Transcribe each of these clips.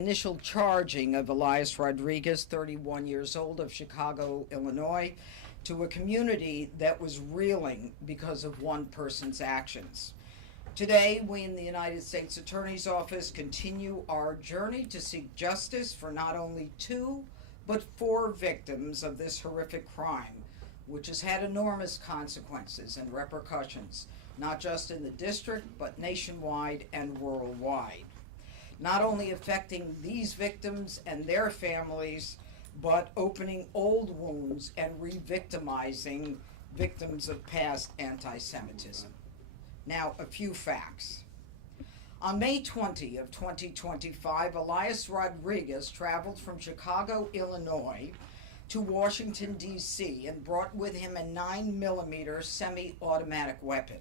Initial charging of Elias Rodriguez, 31 years old, of Chicago, Illinois, to a community that was reeling because of one person's actions. Today, we in the United States Attorney's Office continue our journey to seek justice for not only two, but four victims of this horrific crime, which has had enormous consequences and repercussions, not just in the district, but nationwide and worldwide. Not only affecting these victims and their families, but opening old wounds and re-victimizing victims of past anti-Semitism. Now, a few facts. On May 20 of 2025, Elias Rodriguez traveled from Chicago, Illinois, to Washington, D.C., and brought with him a 9mm semi-automatic weapon.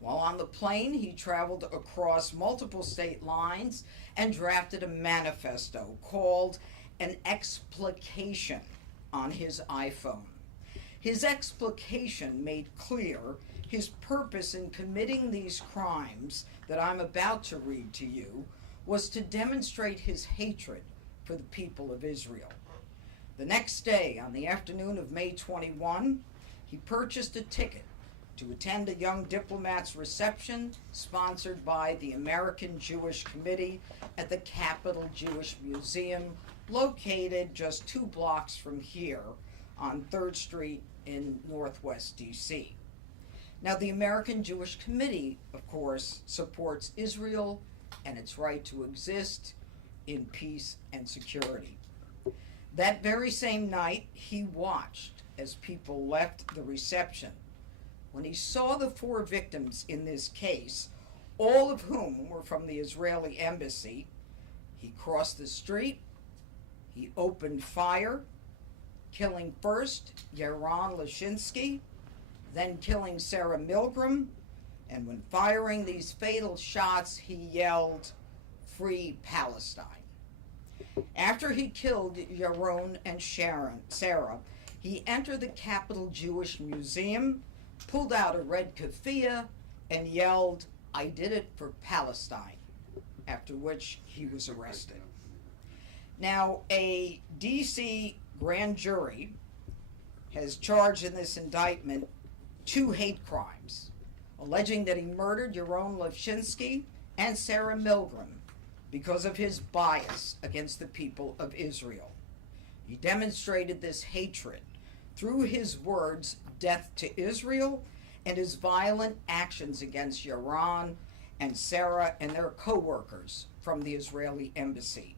While on the plane, he traveled across multiple state lines and drafted a manifesto called an explication on his iPhone. His explication made clear his purpose in committing these crimes that I'm about to read to you was to demonstrate his hatred for the people of Israel. The next day, on the afternoon of May 21, he purchased a ticket to attend a young diplomat's reception sponsored by the American Jewish Committee at the Capitol Jewish Museum, located just 2 blocks from here on 3rd Street in Northwest D.C. Now, the American Jewish Committee, of course, supports Israel and its right to exist in peace and security. That very same night, he watched as people left the reception. When he saw the 4 victims in this case, all of whom were from the Israeli embassy, he crossed the street, he opened fire, killing first Yaron Lashinsky, then killing Sarah Milgram, and when firing these fatal shots, he yelled, "Free Palestine." After he killed Yaron and Sarah, he entered the Capitol Jewish Museum, pulled out a red keffiyeh, and yelled, "I did it for Palestine," after which he was arrested. Now, a D.C. grand jury has charged in this indictment 2 hate crimes, alleging that he murdered Yaron Lashinsky and Sarah Milgram because of his bias against the people of Israel. He demonstrated this hatred through his words, "Death to Israel," and his violent actions against Yaron and Sarah and their co-workers from the Israeli embassy.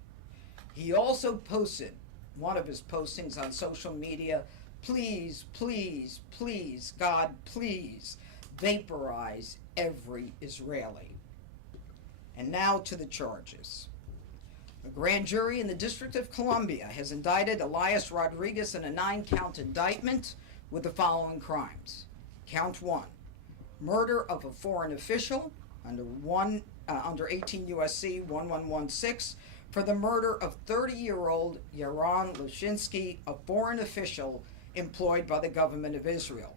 He also posted one of his postings on social media, "Please, please, please, God, please, vaporize every Israeli." And now to the charges. A grand jury in the District of Columbia has indicted Elias Rodriguez in a 9-count indictment with the following crimes. Count 1, murder of a foreign official under 18 U.S.C. 1116 for the murder of 30-year-old Yaron Lashinsky, a foreign official employed by the government of Israel.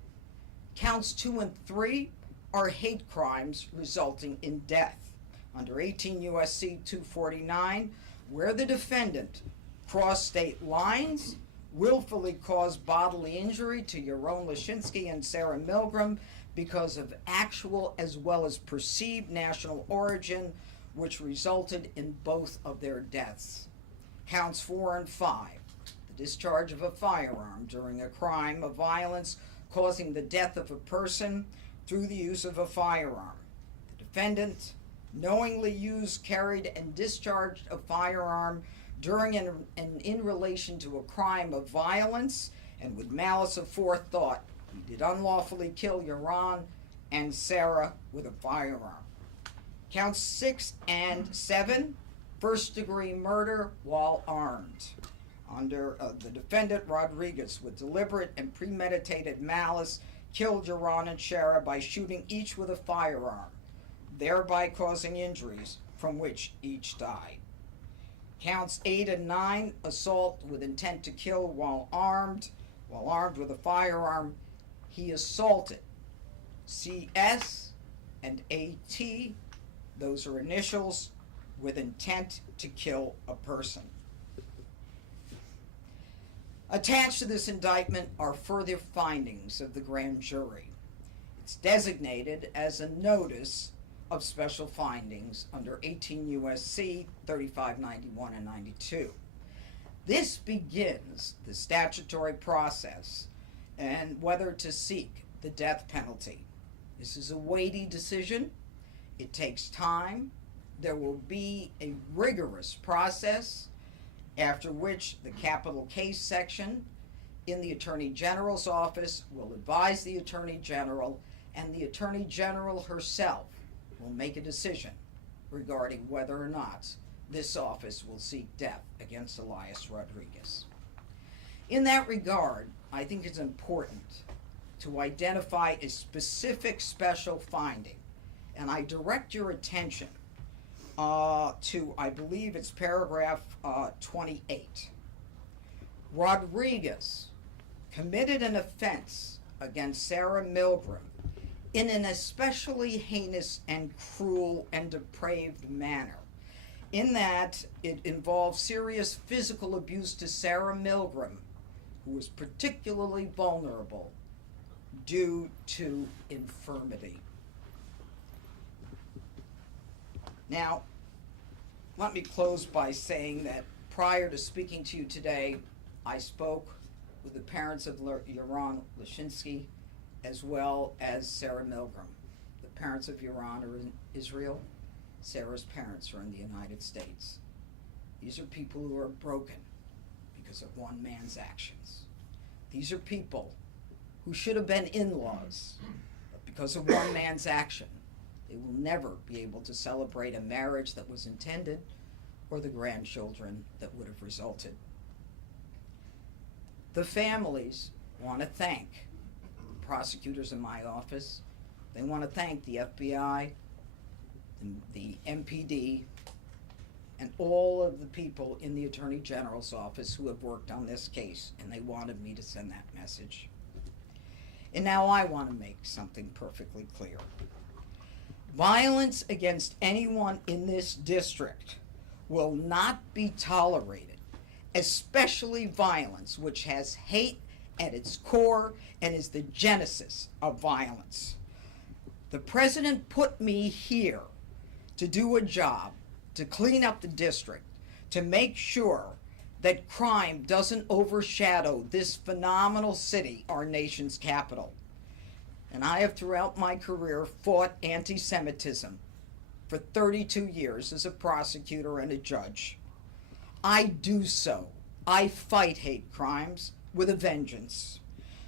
Counts 2 and 3 are hate crimes resulting in death under 18 U.S.C. 249, where the defendant crossed state lines, willfully caused bodily injury to Yaron Lashinsky and Sarah Milgram because of actual as well as perceived national origin, which resulted in both of their deaths. Counts 4 and 5, the discharge of a firearm during a crime of violence causing the death of a person through the use of a firearm. The defendant knowingly used, carried, and discharged a firearm during and in relation to a crime of violence, and with malice aforethought, he did unlawfully kill Yaron and Sarah with a firearm. Counts 6 and 7, first-degree murder while armed. Under the defendant Rodriguez, with deliberate and premeditated malice, killed Yaron and Sarah by shooting each with a firearm, thereby causing injuries from which each died. Counts 8 and 9, assault with intent to kill while armed with a firearm. He assaulted CS and AT, those are initials, with intent to kill a person. Attached to this indictment are further findings of the grand jury. It's designated as a notice of special findings under 18 U.S.C. 3591 and 92. This begins the statutory process and whether to seek the death penalty. This is a weighty decision. It takes time. There will be a rigorous process, after which the capital case section in the Attorney General's office will advise the Attorney General, and the Attorney General herself will make a decision regarding whether or not this office will seek death against Elias Rodriguez. In that regard, I think it's important to identify a specific special finding, and I direct your attention to, I believe it's paragraph 28. Rodriguez committed an offense against Sarah Milgram in an especially heinous and cruel and depraved manner, in that it involved serious physical abuse to Sarah Milgram, who was particularly vulnerable due to infirmity. Now, let me close by saying that prior to speaking to you today, I spoke with the parents of Yaron Lashinsky as well as Sarah Milgram. The parents of Yaron are in Israel. Sarah's parents are in the United States. These are people who are broken because of one man's actions. These are people who should have been in-laws, but because of one man's action, they will never be able to celebrate a marriage that was intended or the grandchildren that would have resulted. The families want to thank the prosecutors in my office. They want to thank the FBI, the MPD, and all of the people in the Attorney General's office who have worked on this case, and they wanted me to send that message. And now I want to make something perfectly clear. Violence against anyone in this district will not be tolerated, especially violence which has hate at its core and is the genesis of violence. The president put me here to do a job, to clean up the district, to make sure that crime doesn't overshadow this phenomenal city, our nation's capital. And I have throughout my career fought anti-Semitism for 32 years as a prosecutor and a judge. I do so. I fight hate crimes with a vengeance.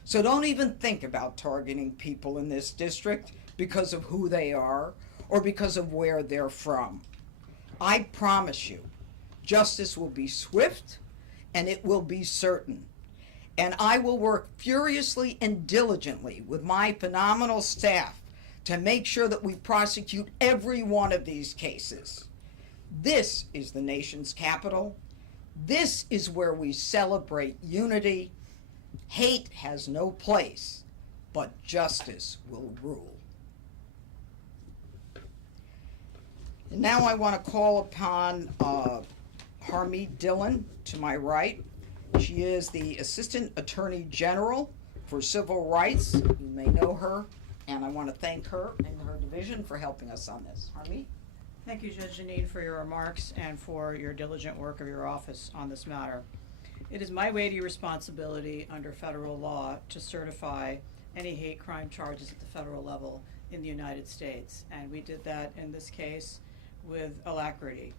So don't even think about targeting people in this district because of who they are or because of where they're from. I promise you, justice will be swift and it will be certain. And I will work furiously and diligently with my phenomenal staff to make sure that we prosecute every one of these cases. This is the nation's capital. This is where we celebrate unity. Hate has no place, but justice will rule. And now I want to call upon Harmeet Dillon to my right. She is the Assistant Attorney General for Civil Rights. You may know her, and I want to thank her and her division for helping us on this. Harmeet? Thank you, Judge Jeanine, for your remarks and for your diligent work of your office on this matter. It is my weighty responsibility under federal law to certify any hate crime charges at the federal level in the United States, and we did that in this case with alacrity.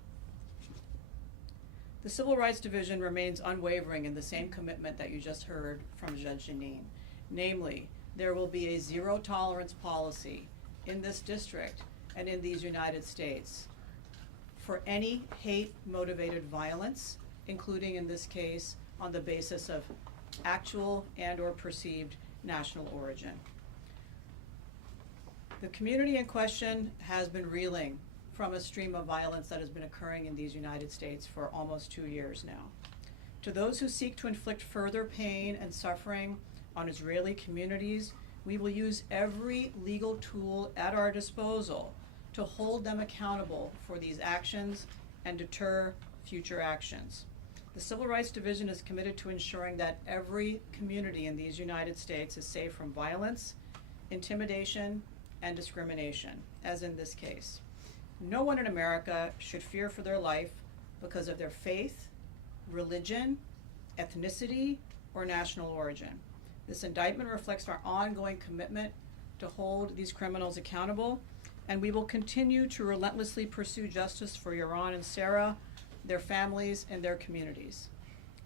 The Civil Rights Division remains unwavering in the same commitment that you just heard from Judge Jeanine. Namely, there will be a zero tolerance policy in this district and in these United States for any hate-motivated violence, including in this case on the basis of actual and or perceived national origin. The community in question has been reeling from a stream of violence that has been occurring in these United States for almost 2 years now. To those who seek to inflict further pain and suffering on Israeli communities, we will use every legal tool at our disposal to hold them accountable for these actions and deter future actions. The Civil Rights Division is committed to ensuring that every community in these United States is safe from violence, intimidation, and discrimination, as in this case. No one in America should fear for their life because of their faith, religion, ethnicity, or national origin. This indictment reflects our ongoing commitment to hold these criminals accountable, and we will continue to relentlessly pursue justice for Yaron and Sarah, their families, and their communities.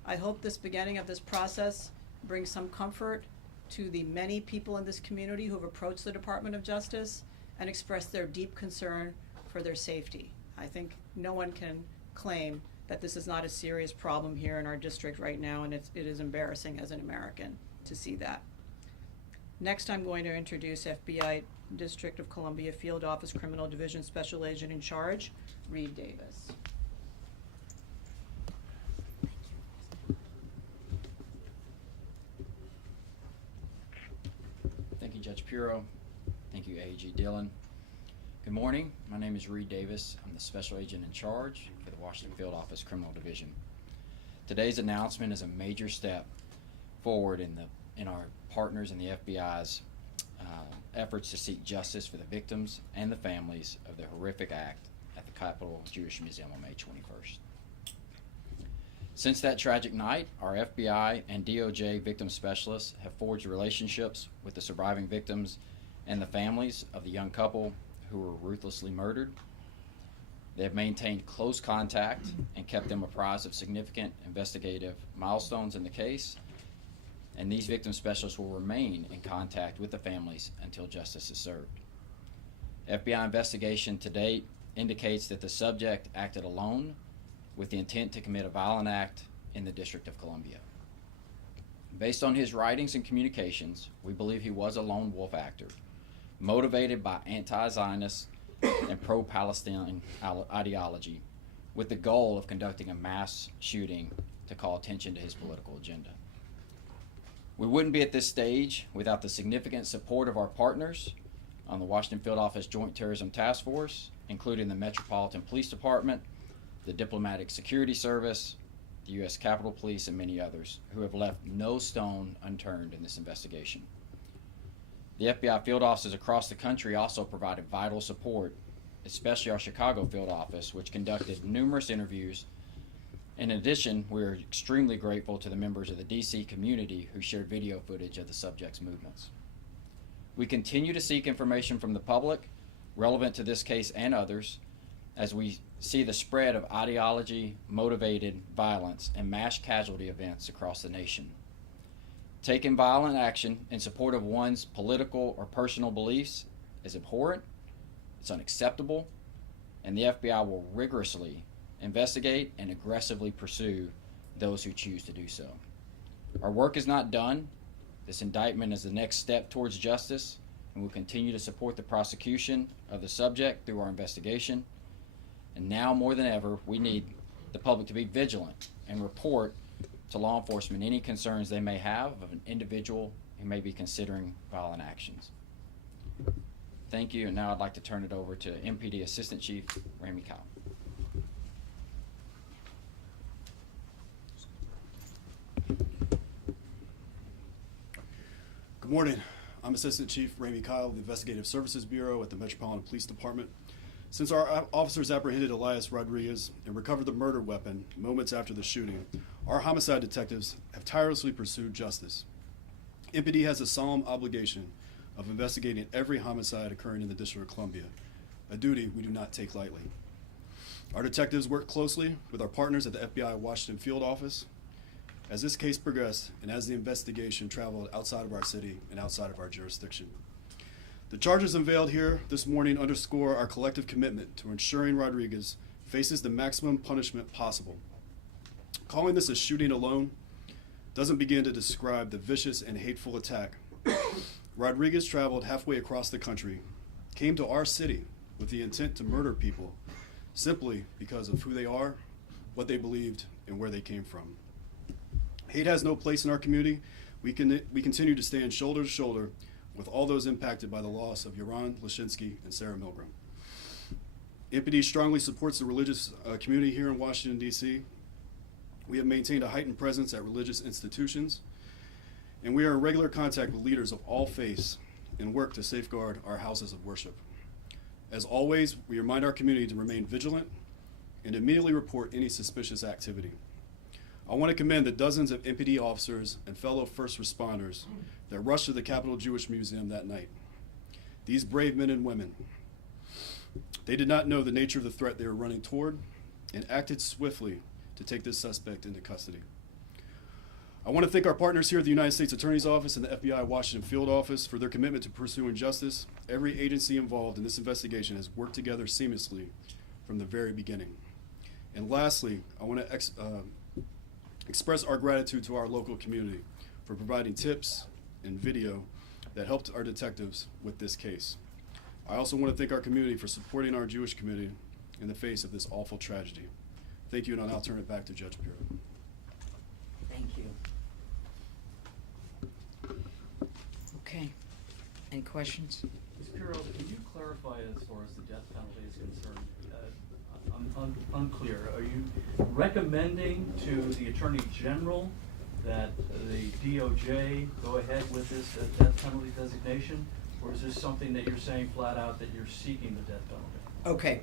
I hope this beginning of this process brings some comfort to the many people in this community who have approached the Department of Justice and expressed their deep concern for their safety. I think no one can claim that this is not a serious problem here in our district right now, and it is embarrassing as an American to see that. Next, I'm going to introduce FBI District of Columbia Field Office Criminal Division Special Agent in Charge, Reed Davis. Thank you, Judge Pirro. Thank you, AG Dillon. Good morning. My name is Reed Davis. I'm the Special Agent in Charge for the Washington Field Office Criminal Division. Today's announcement is a major step forward in our partners in the FBI's efforts to seek justice for the victims and the families of the horrific act at the Capitol Jewish Museum on May 21st. Since that tragic night, our FBI and DOJ victim specialists have forged relationships with the surviving victims and the families of the young couple who were ruthlessly murdered. They have maintained close contact and kept them apprised of significant investigative milestones in the case, and these victim specialists will remain in contact with the families until justice is served. FBI investigation to date indicates that the subject acted alone with the intent to commit a violent act in the District of Columbia. Based on his writings and communications, we believe he was a lone wolf actor, motivated by anti-Zionist and pro-Palestine ideology, with the goal of conducting a mass shooting to call attention to his political agenda. We wouldn't be at this stage without the significant support of our partners on the Washington Field Office Joint Terrorism Task Force, including the Metropolitan Police Department, the Diplomatic Security Service, the U.S. Capitol Police, and many others who have left no stone unturned in this investigation. The FBI field offices across the country also provided vital support, especially our Chicago field office, which conducted numerous interviews. In addition, we are extremely grateful to the members of the D.C. community who shared video footage of the subject's movements. We continue to seek information from the public relevant to this case and others as we see the spread of ideology-motivated violence and mass casualty events across the nation. Taking violent action in support of one's political or personal beliefs is abhorrent, it's unacceptable, and the FBI will rigorously investigate and aggressively pursue those who choose to do so. Our work is not done. This indictment is the next step towards justice, and we'll continue to support the prosecution of the subject through our investigation. And now more than ever, we need the public to be vigilant and report to law enforcement any concerns they may have of an individual who may be considering violent actions. Thank you, and now I'd like to turn it over to MPD Assistant Chief Ramey Kyle. Good morning. I'm Assistant Chief Ramey Kyle of the Investigative Services Bureau at the Metropolitan Police Department. Since our officers apprehended Elias Rodriguez and recovered the murder weapon moments after the shooting, our homicide detectives have tirelessly pursued justice. MPD has a solemn obligation of investigating every homicide occurring in the District of Columbia, a duty we do not take lightly. Our detectives work closely with our partners at the FBI Washington Field Office. As this case progressed and as the investigation traveled outside of our city and outside of our jurisdiction. The charges unveiled here this morning underscore our collective commitment to ensuring Rodriguez faces the maximum punishment possible. Calling this a shooting alone doesn't begin to describe the vicious and hateful attack. Rodriguez traveled halfway across the country, came to our city with the intent to murder people simply because of who they are, what they believed, and where they came from. Hate has no place in our community. We continue to stand shoulder to shoulder with all those impacted by the loss of Yaron Lashinsky and Sarah Milgram. MPD strongly supports the religious community here in Washington, D.C. We have maintained a heightened presence at religious institutions, and we are in regular contact with leaders of all faiths and work to safeguard our houses of worship. As always, we remind our community to remain vigilant and immediately report any suspicious activity. I want to commend the dozens of MPD officers and fellow first responders that rushed to the Capitol Jewish Museum that night. These brave men and women, they did not know the nature of the threat they were running toward and acted swiftly to take this suspect into custody. I want to thank our partners here at the United States Attorney's Office and the FBI Washington Field Office for their commitment to pursuing justice. Every agency involved in this investigation has worked together seamlessly from the very beginning. And lastly, I want to express our gratitude to our local community for providing tips and video that helped our detectives with this case. I also want to thank our community for supporting our Jewish community in the face of this awful tragedy. Thank you, and I'll now turn it back to Judge Pirro. Thank you. Okay. Any questions? Ms. Pirro, can you clarify as far as the death penalty is concerned? I'm unclear. Are you recommending to the Attorney General that the DOJ go ahead with this death penalty designation? Or is this something that you're saying flat out that you're seeking the death penalty? Okay.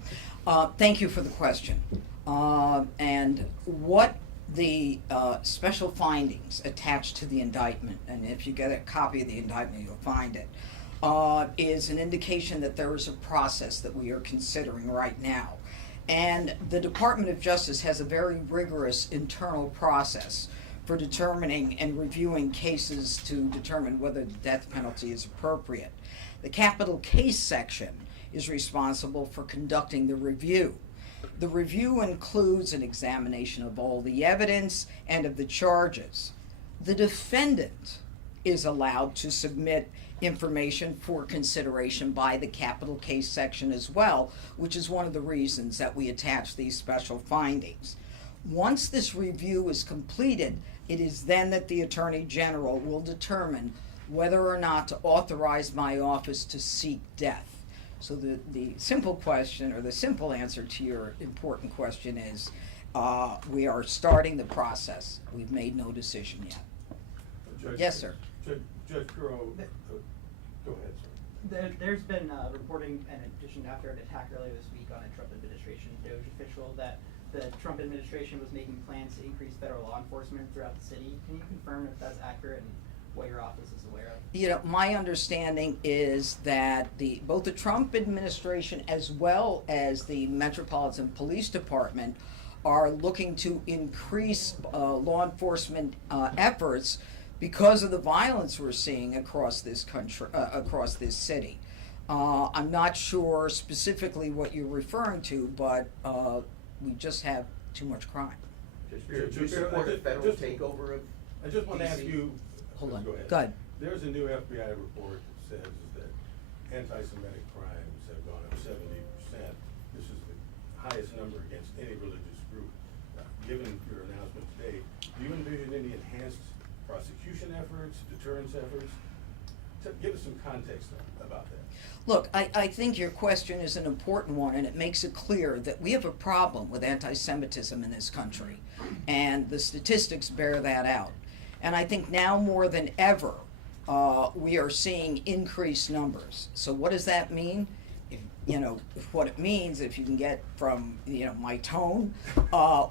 Thank you for the question. And what the special findings attached to the indictment, and if you get a copy of the indictment, you'll find it, is an indication that there is a process that we are considering right now. And the Department of Justice has a very rigorous internal process for determining and reviewing cases to determine whether the death penalty is appropriate. The capital case section is responsible for conducting the review. The review includes an examination of all the evidence and of the charges. The defendant is allowed to submit information for consideration by the capital case section as well, which is one of the reasons that we attach these special findings. Once this review is completed, it is then that the Attorney General will determine whether or not to authorize my office to seek death. So the simple question, or the simple answer to your important question is, we are starting the process. We've made no decision yet. Judge, Yes, sir. Judge Pirro, go ahead, sir. There's been reporting, in addition, after an attack earlier this week on a Trump administration DOJ official, that the Trump administration was making plans to increase federal law enforcement throughout the city. Can you confirm if that's accurate and what your office is aware of? You know, my understanding is that both the Trump administration as well as the Metropolitan Police Department are looking to increase law enforcement efforts because of the violence we're seeing across this country, across this city. I'm not sure specifically what you're referring to, but we just have too much crime. Judge Pirro, do you support a federal takeover of I just want to ask DC? you. Hold on. Go ahead. Go ahead. There's a new FBI report that says that anti-Semitic crimes have gone up 70%. This is the highest number against any religious group. Given your announcement today, do you envision any enhanced prosecution efforts, deterrence efforts? Give us some context about that. Look, I think your question is an important one, and it makes it clear that we have a problem with anti-Semitism in this country, and the statistics bear that out. And I think now more than ever, we are seeing increased numbers. So what does that mean? What it means, if you can get from, my tone,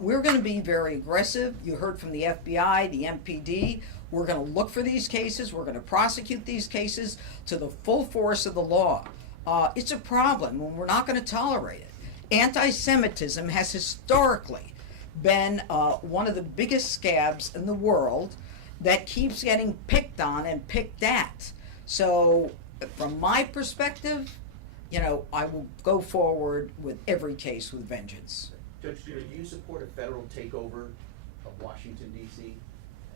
we're going to be very aggressive. You heard from the FBI, the MPD. We're going to look for these cases. We're going to prosecute these cases to the full force of the law. It's a problem, and we're not going to tolerate it. Anti-Semitism has historically been one of the biggest scabs in the world that keeps getting picked on and picked at. So, from my perspective, I will go forward with every case with vengeance. Judge Pirro, do you support a federal takeover of Washington, D.C.,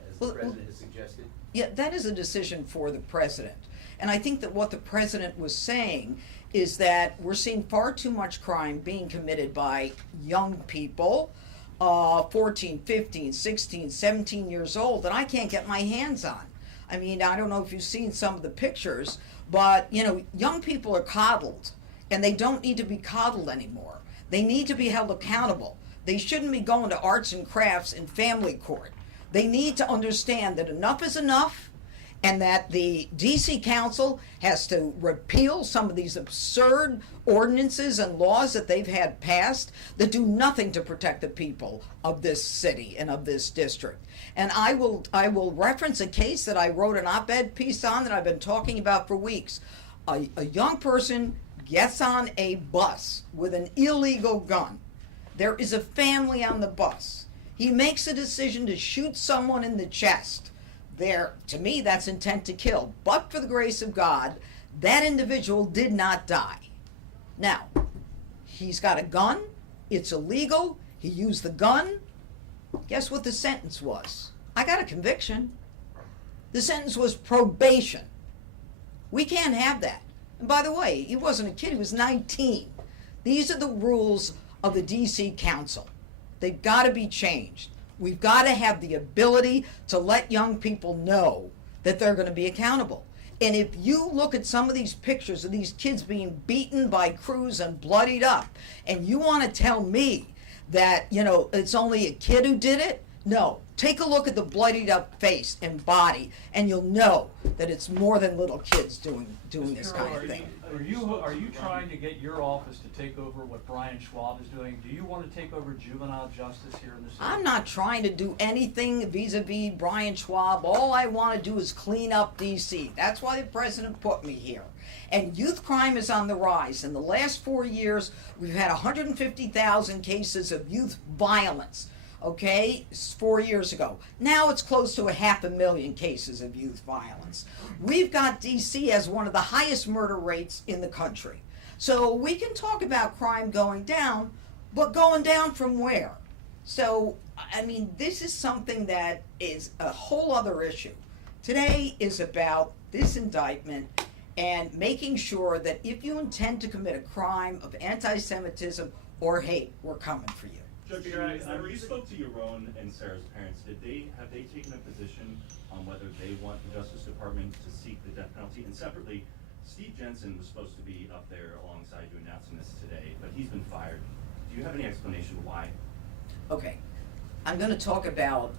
as the Well, president has suggested? Yeah, that is a decision for the president. And I think that what the president was saying is that we're seeing far too much crime being committed by young people, 14, 15, 16, 17 years old, that I can't get my hands on. I mean, I don't know if you've seen some of the pictures, but, young people are coddled, and they don't need to be coddled anymore. They need to be held accountable. They shouldn't be going to arts and crafts in family court. They need to understand that enough is enough, and that the DC Council has to repeal some of these absurd ordinances and laws that they've had passed that do nothing to protect the people of this city and of this district. And I will reference a case that I wrote an op-ed piece on that I've been talking about for weeks. A young person gets on a bus with an illegal gun. There is a family on the bus. He makes a decision to shoot someone in the chest. There, to me, that's intent to kill. But for the grace of God, that individual did not die. Now, he's got a gun. It's illegal. He used the gun. Guess what the sentence was? I got a conviction. The sentence was probation. We can't have that. And by the way, he wasn't a kid. He was 19. These are the rules of the DC Council. They've got to be changed. We've got to have the ability to let young people know that they're going to be accountable. And if you look at some of these pictures of these kids being beaten by crews and bloodied up, and you want to tell me that, it's only a kid who did it, no. Take a look at the bloodied up face and body, and you'll know that it's more than little kids doing this kind of thing. Are you trying to get your office to take over what Brian Schwab is doing? Do you want to take over juvenile justice here in the city? I'm not trying to do anything vis-a-vis Brian Schwab. All I want to do is clean up DC. That's why the president put me here. And youth crime is on the rise. In the last 4 years, we've had 150,000 cases of youth violence. Okay, 4 years ago. Now it's close to 500,000 cases of youth violence. We've got DC as one of the highest murder rates in the country. So we can talk about crime going down, but going down from where? So, this is something that is a whole other issue. Today is about this indictment and making sure that if you intend to commit a crime of anti-Semitism or hate, we're coming for you. Judge, you spoke to Yaron and Sarah's parents. Have they taken a position on whether they want the Justice Department to seek the death penalty? And separately, Steve Jensen was supposed to be up there alongside you announcing this today, but he's been fired. Do you have any explanation why? Okay, I'm going to talk about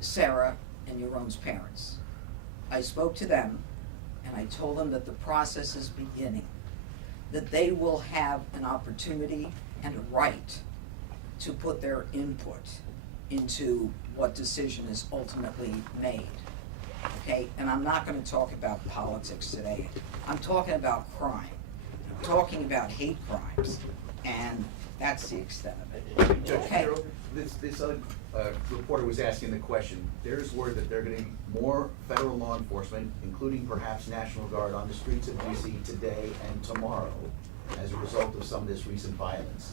Sarah and Yaron's parents. I spoke to them, and I told them that the process is beginning, that they will have an opportunity and a right to put their input into what decision is ultimately made. Okay, and I'm not going to talk about politics today. I'm talking about crime. I'm talking about hate crimes, and that's the extent of it. Judge Okay. Pirro, this other reporter was asking the question. There's word that they're getting more federal law enforcement, including perhaps National Guard, on the streets of DC today and tomorrow as a result of some of this recent violence.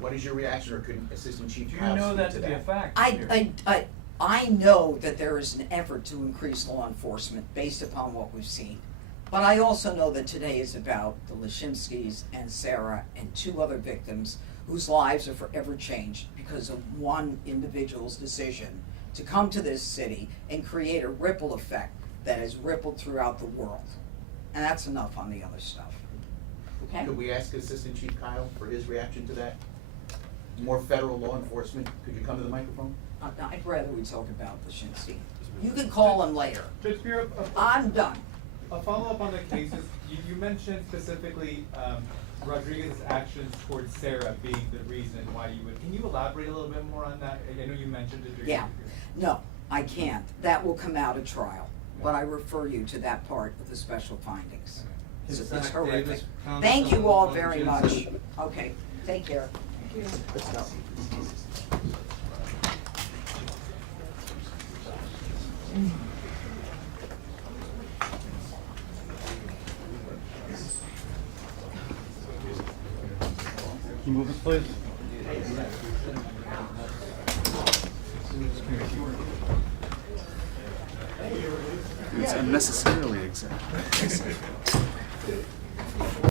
What is your reaction, or could Assistant Chief Do you Kyle know speak that to to be a that? fact? I know that there is an effort to increase law enforcement based upon what we've seen. But I also know that today is about the Leszczynskis and Sarah and 2 other victims whose lives are forever changed because of one individual's decision to come to this city and create a ripple effect that has rippled throughout the world. And that's enough on the other stuff. Okay? Could we ask Assistant Chief Kyle for his reaction to that? More federal law enforcement? Could you come to the microphone? I'd rather we talk about Leszczynski. You can call him later. Judge Pirro, I'm done. a follow-up on the cases. You mentioned specifically Rodriguez's actions towards Sarah being the reason why you would. Can you elaborate a little bit more on that? I know you mentioned it during Yeah. No, I can't. That will come out at trial. But I refer you to that part of the special findings. It's Zach horrific. Davis, Thank you all Congresswoman very much. Jensen. Okay, take care. Let's go. Can you move us, please? It's unnecessarily exact.